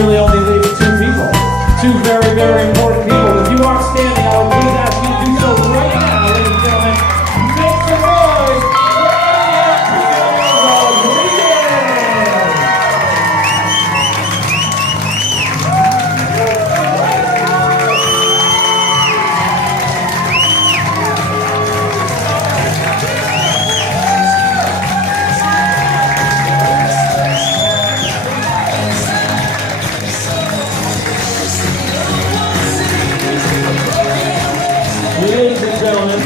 really only leaving two people. Two very, very important people. If you aren't standing, I would please ask you to do so right now, ladies and gentlemen. Make some noise for Ladies and gentlemen,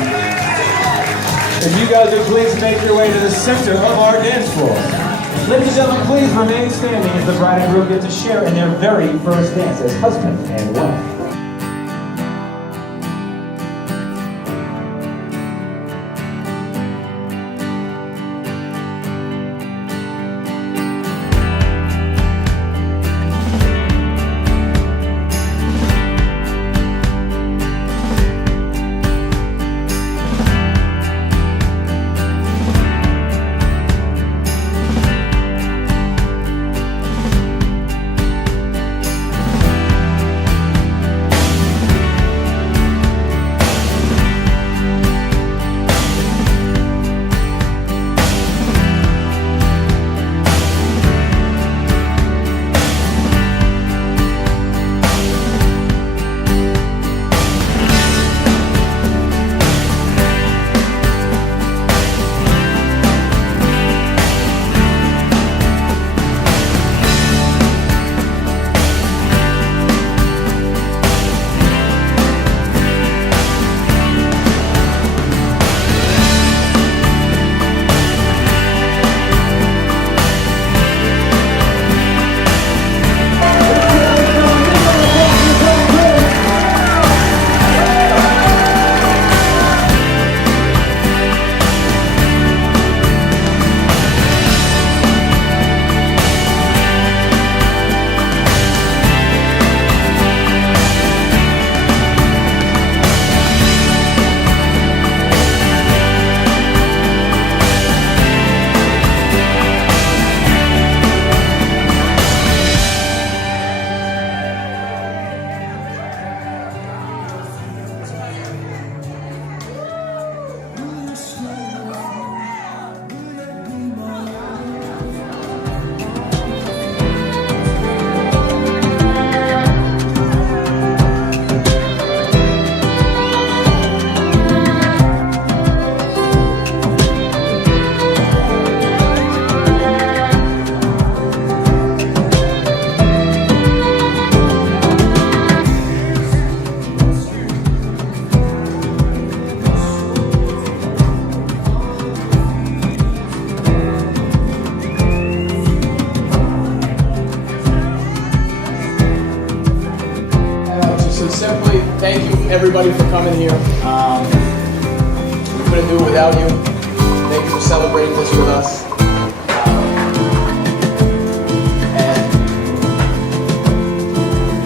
if you guys would please make your way to the center of our dance floor. Ladies and gentlemen, please remain standing as the bride and groom get to share in their very first dance as husband and wife. Simply, thank you everybody for coming here. We couldn't do it without you. Thank you for celebrating this with us. And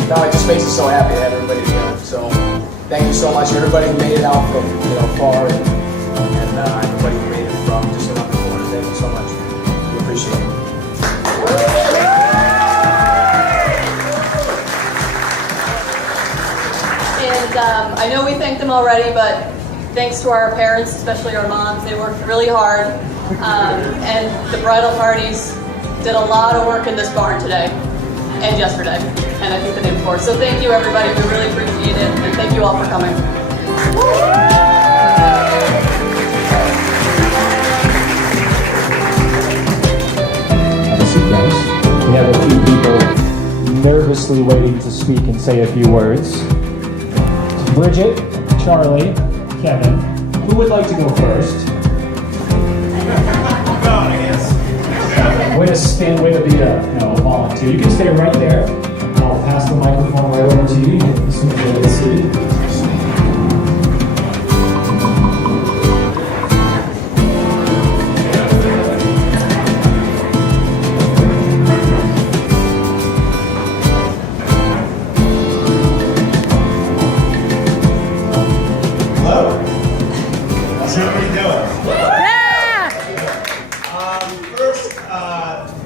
no, it just makes us so happy to have everybody together. So thank you so much, everybody who made it out from far, and everybody who made it from just around the corner. Thank you so much. We appreciate it. And I know we thanked them already, but thanks to our parents, especially our moms, they worked really hard. And the bridal parties did a lot of work in this barn today and yesterday, and I think the day before. So thank you everybody, we really appreciate it, and thank you all for coming. Have a seat, guys. We have a few people nervously waiting to speak and say a few words. Bridget, Charlie, Kevin, who would like to go first? Way to stand, way to be a volunteer. You can stay right there. I'll pass the microphone right over to you. You can just enjoy the seat.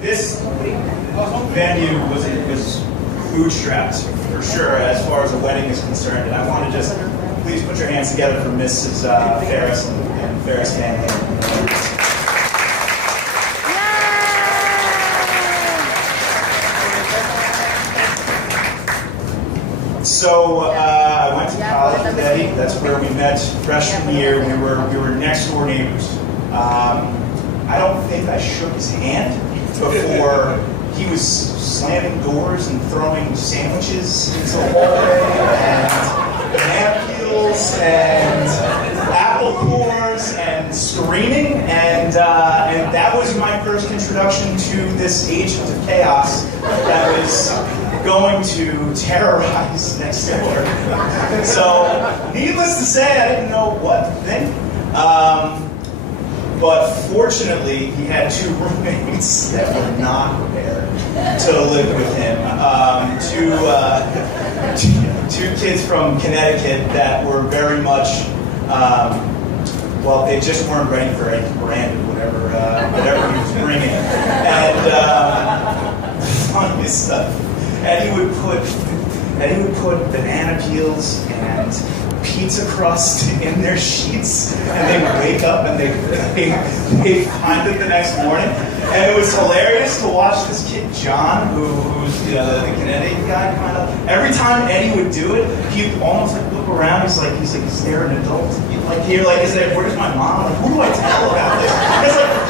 This venue was bootstrapped for sure as far as a wedding is concerned. And I want to just please put your hands together for Mrs. Ferris and Ferris family. So I went to college with Eddie. That's where we met freshman year. We were next door neighbors. I don't think I shook his hand before he was slamming doors and throwing sandwiches into the hallway and banana peels and apple cores and screaming. And that was my first introduction to this agent of chaos that was going to terrorize next door. So, needless to say, I didn't know what to think. But fortunately, he had two roommates that were not prepared to live with him. Two kids from Connecticut that were very much, well, they just weren't ready for Eddie's brand or whatever he was bringing. And funniest stuff. Eddie would put banana peels and pizza crust in their sheets, and they would wake up and they find it the next morning. And it was hilarious to watch this kid John, who's the Connecticut guy, kind of. Every time Eddie would do it, he'd almost like look around. He's like, is there an adult? Where's my mom? Like, who do I tell about this? Because like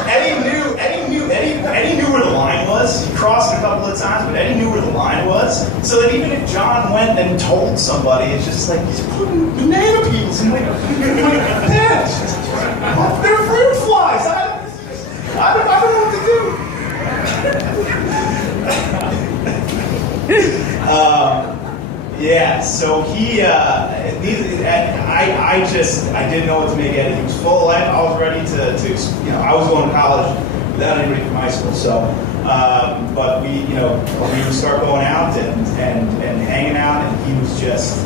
Eddie knew where the line was. He crossed it a couple of times, but Eddie knew where the line was. So that even if John went and told somebody, it's just like, he's putting banana peels in my Dad, they're fruit flies. I don't know what to do. Yeah, so I didn't know what to make Eddie. He was full of life. I was ready to I was going to college without anybody from high school. So, but we would start going out and hanging out, and he was just,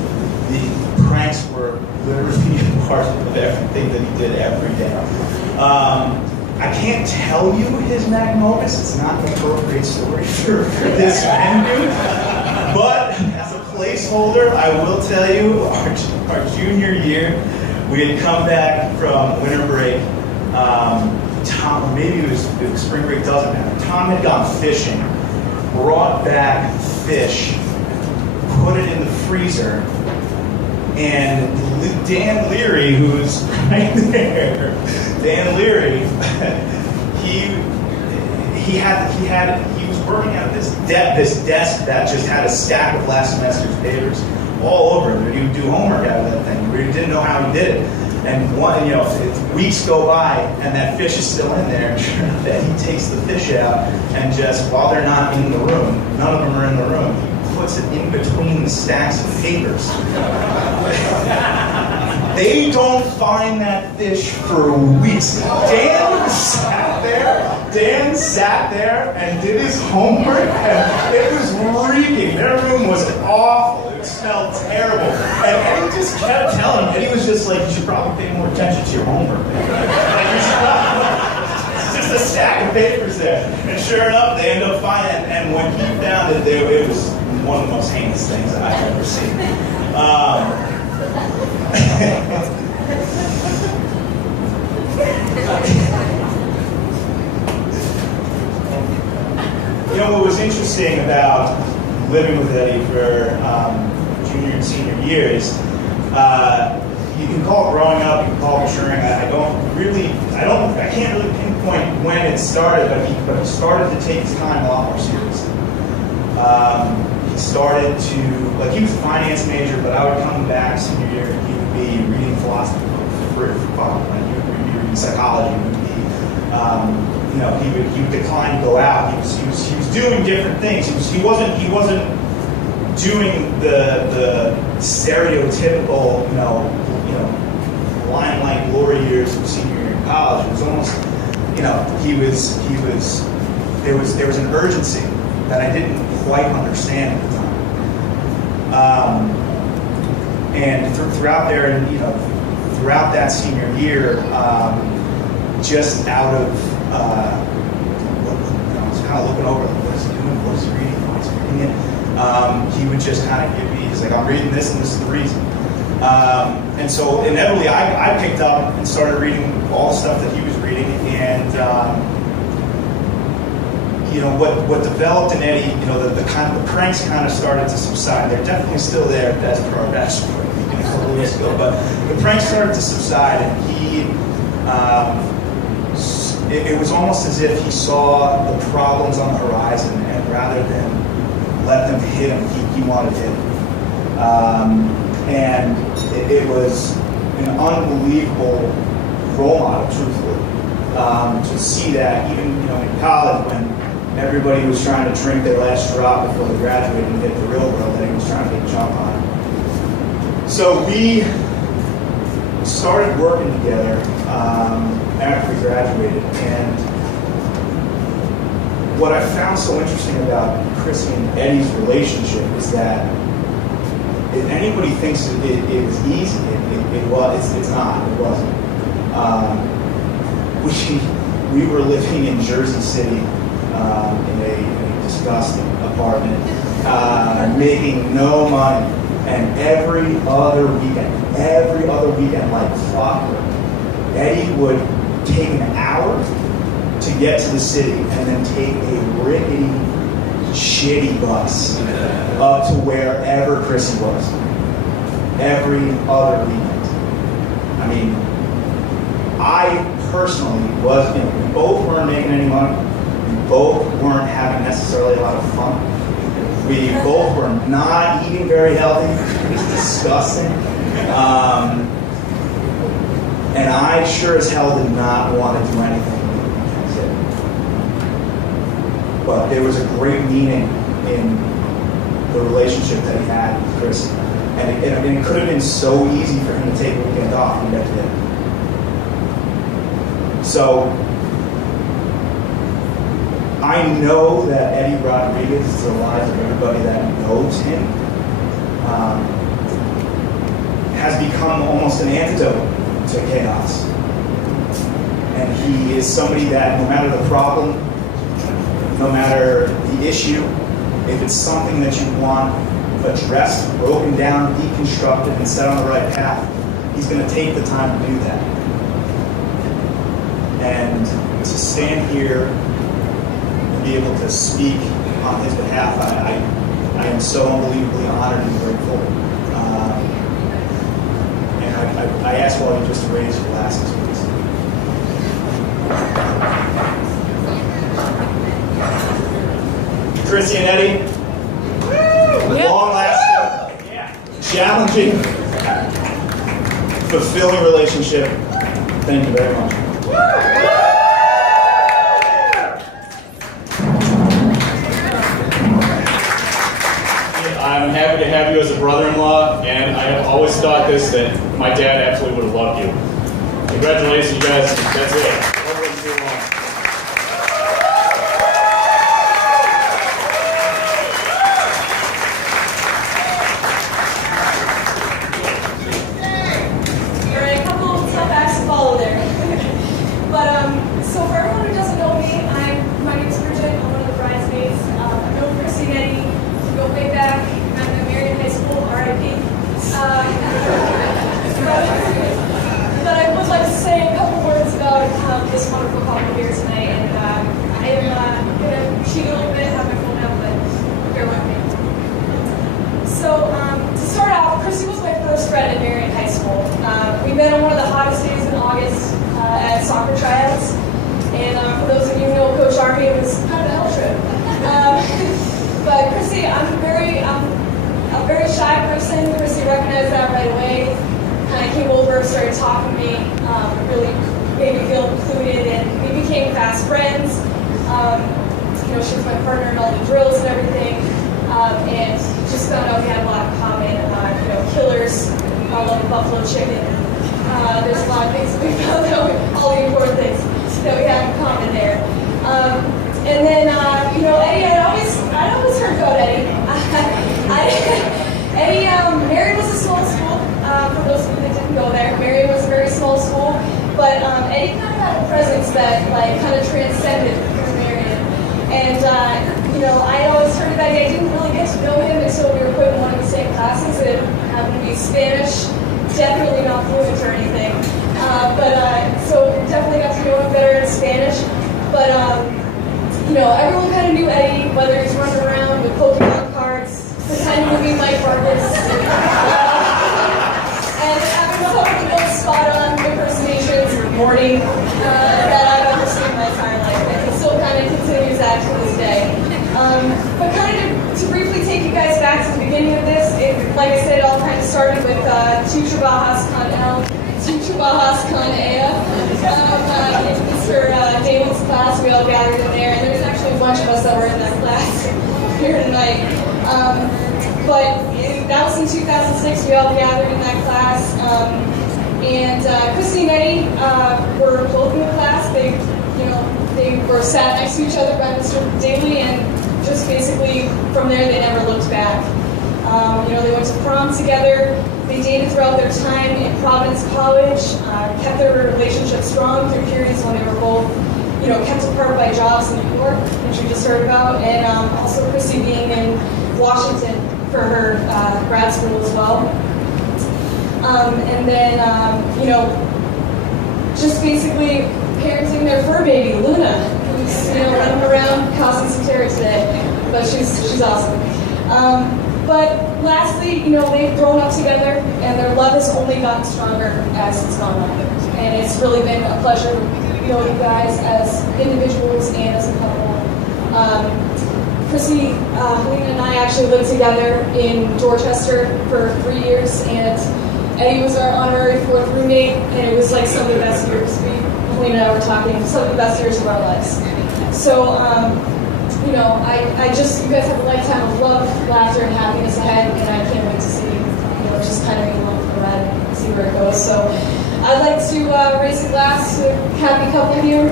the pranks were literally part of everything that he did every day. I can't tell you his mag moments. It's not an appropriate story for this venue. But as a placeholder, I will tell you, our junior year, we had come back from winter break. Tom, maybe it was spring break, doesn't matter. Tom had gone fishing, brought back fish, put it in the freezer, and Dan Leary, who's right there, Dan Leary, he was working at this desk that just had a stack of last semester's papers all over it. He would do homework out of that thing. We didn't know how he did it. And weeks go by, and that fish is still in there, and sure enough, he takes the fish out, and just, while they're not in the room, none of them are in the room, he puts it in between the stacks of papers. They don't find that fish for weeks. Dan sat there and did his homework, and it was reeking. Their room was awful. It smelled terrible. And Eddie just kept telling him. Eddie was just like, you should probably pay more attention to your homework. It's just a stack of papers there. And sure enough, they end up finding it. And when he found it, it was one of the most heinous things that I've ever seen. What was interesting about living with Eddie for junior and senior years, you can call it growing up, you can call it maturing. I can't really pinpoint when it started, but he started to take his time a lot more seriously. He started to, he was a finance major, but I would come back senior year and he would be reading philosophy for fun. He would be reading psychology. He would decline to go out. He was doing different things. He wasn't doing the stereotypical limelight glory years of senior year in college. It was almost there was an urgency that I didn't quite understand at the time. And throughout that senior year, just out of I was kind of looking over what is he doing, what is he reading, why is he reading it. he would just kind of give me, he's like, I'm reading this and this is the reason. And so inevitably I picked up and started reading all the stuff that he was reading, and you know, what developed in Eddie, you know, the pranks kind of started to subside. They're definitely still there, as per our bachelor a couple of years ago, but the pranks started to subside, and it was almost as if he saw the problems on the horizon, and rather than let them hit him, he wanted to hit them. And it was an unbelievable role model, truthfully, to see that even, you know, in college when everybody was trying to drink their last drop before they graduated and hit the real world, that he was trying to get a jump on it. So we started working together after we graduated, and what I found so interesting about Chrissie and Eddie's relationship is that if anybody thinks it was easy, it was. It's not. It wasn't. We were living in Jersey City in a disgusting apartment, making no money, and every other weekend, like clockwork, Eddie would take an hour to get to the city and then take a rickety, shitty bus up to wherever Chrissie was. Every other weekend. I mean, I personally was, you know, we both weren't making any money. We both weren't having necessarily a lot of fun. We both were not eating very healthy. It was disgusting. And I sure as hell did not want to do anything. But there was a great meaning in the relationship that he had with Chrissie. And it could have been so easy for him to take a weekend off and get to it. So I know that Eddie Rodriguez is the lives of everybody that knows him, has become almost an antidote to chaos. And he is somebody that no matter the problem, no matter the issue, if it's something that you want addressed, broken down, deconstructed, and set on the right path, he's going to take the time to do that. And to stand here and be able to speak on his behalf, I am so unbelievably honored and grateful. And I ask all of you just to raise your glasses, please. Chrissie and Eddie, long-lasting, challenging, fulfilling relationship. Thank you very much. I'm happy to have you as a brother-in-law, and I have always thought this, that my dad absolutely would have loved you. Congratulations, you guys. That's it. Everyone's too long. So for everyone who doesn't know me, my name is Bridget. I'm one of the bridesmaids. I've known Chrissie and Eddie. We go way back. I met Marion High School, RIP. But I would like to say a couple words about this wonderful couple here tonight. And I am going to cheat a little bit, have my phone out, but bear with me. So to start off, Chrissie was my first friend at Marion High School. We met on one of the hottest days in August at soccer tryouts. And for those of you who know Coach Army, it was kind of a hell trip. But Chrissie, I'm a very shy person. Chrissie recognized that right away. Kind of came over, started talking to me, really made me feel included, and we became fast friends. You know, she was my partner in all the drills and everything, and just found out we had a lot in common. You know, killers, I love buffalo chicken. There's a lot of things that we found out, all the important things that we have in common there. And then, you know, Eddie, I'd always heard about Eddie. Marion was a small school, for those of you that didn't go there. Marion was a very small school, but Eddie kind of had a presence that, like, kind of transcended Marion. And, you know, I always heard about Eddie. I didn't really get to know him Spanish, definitely not fluent or anything. So definitely got to know him better in Spanish. But, you know, everyone kind of knew Eddie, whether he's running around with Pokemon cards, pretending to be Mike Vargas, and having some of the most spot-on impersonations or Morty that I've ever seen in my entire life. And he still kind of continues that to this day. But kind of to briefly take you guys back to the beginning of this, like I said, it all kind of started with two trabajas con él, two trabajas con ella. In Mr. Damon's class, we all gathered in there, and there's actually a bunch of us that were in that class here tonight. But that was in 2006, we all gathered in that class. Chrissie and Eddie were both in the class. They were sat next to each other by Mr. Daly, and just basically from there they never looked back. They went to prom together. They dated throughout their time in Providence College, kept their relationship strong through periods when they were both, kept apart by jobs in New York, which we just heard about, and also Chrissie being in Washington for her grad school as well. Just basically parenting their fur baby, Luna, who's running around causing some terror today, but she's awesome. But lastly, they've grown up together, and their love has only gotten stronger as it's gone on. And it's really been a pleasure to know you guys as individuals and as a couple. Chrissie, Helena, and I actually lived together in Dorchester for 3 years, and Eddie was our honorary fourth roommate, and it was like some of the best years. Helena and I were talking, some of the best years of our lives. So, you guys have a lifetime of love, laughter, and happiness ahead, and I can't wait to see, just kind of along for the ride and see where it goes. So, I'd like to raise a glass to a happy couple here.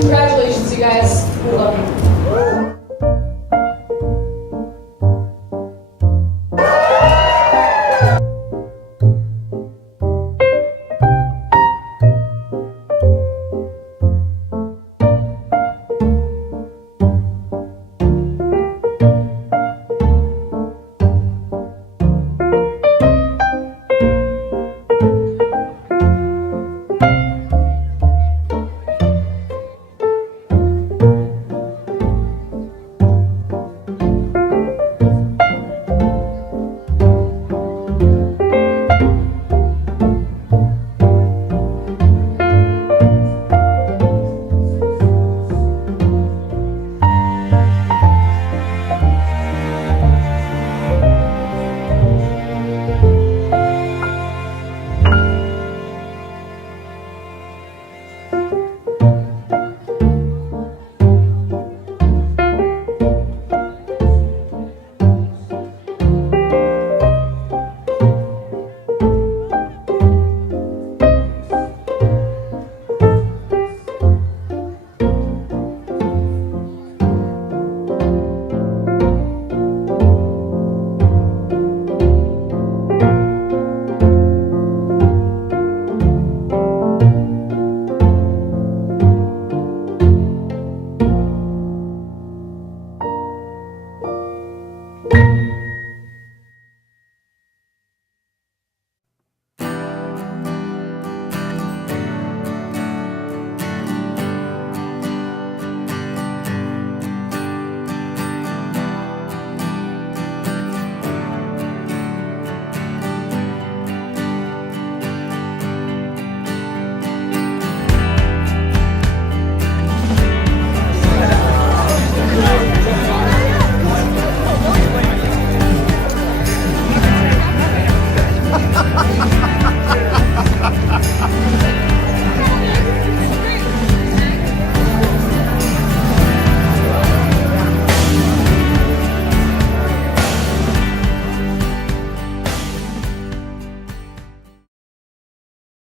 Congratulations, you guys. We love you.